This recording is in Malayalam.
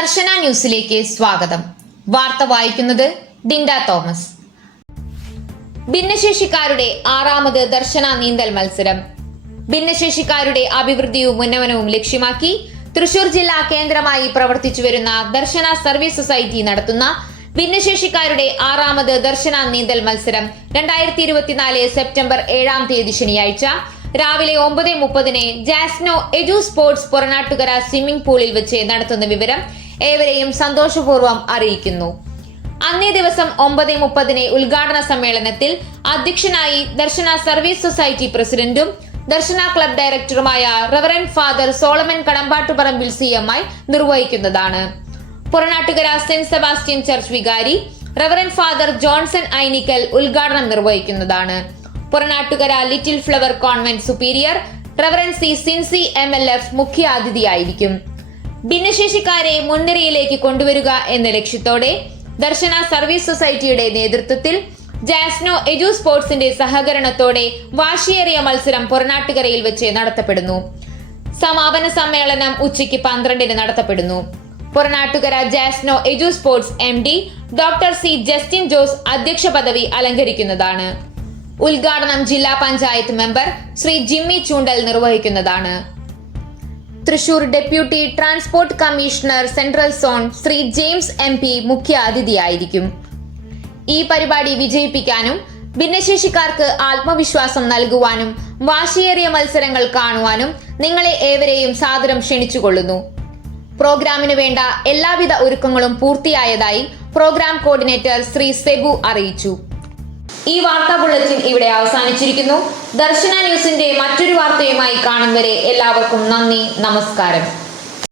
ദർശന ന്യൂസിലേക്ക് സ്വാഗതം. വാർത്ത വായിക്കുന്നത് ഡിൻഡ തോമസ്. ഭിന്നശേഷിക്കാരുടെ ആറാമത് ദർശന നീന്തൽ മത്സരം. ഭിന്നശേഷിക്കാരുടെ അഭിവൃദ്ധിയും ഉന്നമനവും ലക്ഷ്യമാക്കി തൃശൂർ ജില്ലാ കേന്ദ്രമായി പ്രവർത്തിച്ചു വരുന്ന ദർശന സർവീസ് സൊസൈറ്റി നടത്തുന്ന ഭിന്നശേഷിക്കാരുടെ ആറാമത് ദർശന നീന്തൽ മത്സരം രണ്ടായിരത്തി ഇരുപത്തിനാല് സെപ്റ്റംബർ ഏഴാം തീയതി ശനിയാഴ്ച രാവിലെ ഒമ്പത് മുപ്പതിന് Jasno edu sports Puranattukara swimming പൂളിൽ വെച്ച് നടത്തുന്ന വിവരം ഏവരെയും സന്തോഷപൂർവം അറിയിക്കുന്നു. അന്നേ ദിവസം ഒമ്പത് മുപ്പതിന് ഉദ്ഘാടന സമ്മേളനത്തിൽ അധ്യക്ഷനായി ദർശന സർവീസ് സൊസൈറ്റി പ്രസിഡന്റും ദർശന ക്ലബ് ഡയറക്ടറുമായ reverend father Solomon Kadambattuparambil C M I നിർവഹിക്കുന്നതാണ്. Puranattukara saint Sebastian church വികാരി റവറൻ ഫാദർ ജോൺസൺ ഐനിക്കൽ ഉദ്ഘാടനം നിർവഹിക്കുന്നതാണ്. Puranattukara little flower convent superior reverend C Sincy M L F മുഖ്യ അതിഥിയായിരിക്കും ഭിന്നശേഷിക്കാരെ മുൻനിരയിലേക്ക് കൊണ്ടുവരിക എന്ന ലക്ഷ്യത്തോടെ ദർശന സർവീസ് സൊസൈറ്റിയുടെ നേതൃത്വത്തിൽ ജാസ്നോ എജു സ്പോർട്സിന്റെ സഹകരണത്തോടെ വാശിയേറിയ മത്സരം പുറനാട്ടുകരയിൽ വെച്ച് നടത്തപ്പെടുന്നു. സമാപന സമ്മേളനം ഉച്ചയ്ക്ക് പന്ത്രണ്ടിന് നടത്തപ്പെടുന്നു. Puranattukara Jasno edu sports M D doctor C Justin Jose അധ്യക്ഷ പദവി അലങ്കരിക്കുന്നതാണ്. ഉദ്ഘാടനം ജില്ലാ panchayat member Shri Jimmy Choondal നിർവഹിക്കുന്നതാണ്. Thrissur deputy transport commissioner central zone Shri James M P മുഖ്യ അതിഥിയായിരിക്കും ഈ പരിപാടി വിജയിപ്പിക്കാനും ഭിന്നശേഷിക്കാർക്ക് ആത്മവിശ്വാസം നൽകുവാനും വാശിയേറിയ മത്സരങ്ങൾ കാണുവാനും നിങ്ങളെ ഏവരെയും സാദരം ക്ഷണിച്ചുകൊള്ളുന്നു. പ്രോഗ്രാമിന് വേണ്ട എല്ലാവിധ ഒരുക്കങ്ങളും പൂർത്തിയായതായി പ്രോഗ്രാം കോർഡിനേറ്റർ ശ്രീ സെബു അറിയിച്ചു. ഈ വാർത്താ ബുള്ളറ്റിൻ ഇവിടെ അവസാനിച്ചിരിക്കുന്നു. ദർശന ന്യൂസിന്റെ മറ്റൊരു വാർത്തയുമായി കാണും വരെ എല്ലാവർക്കും നന്ദി നമസ്കാരം.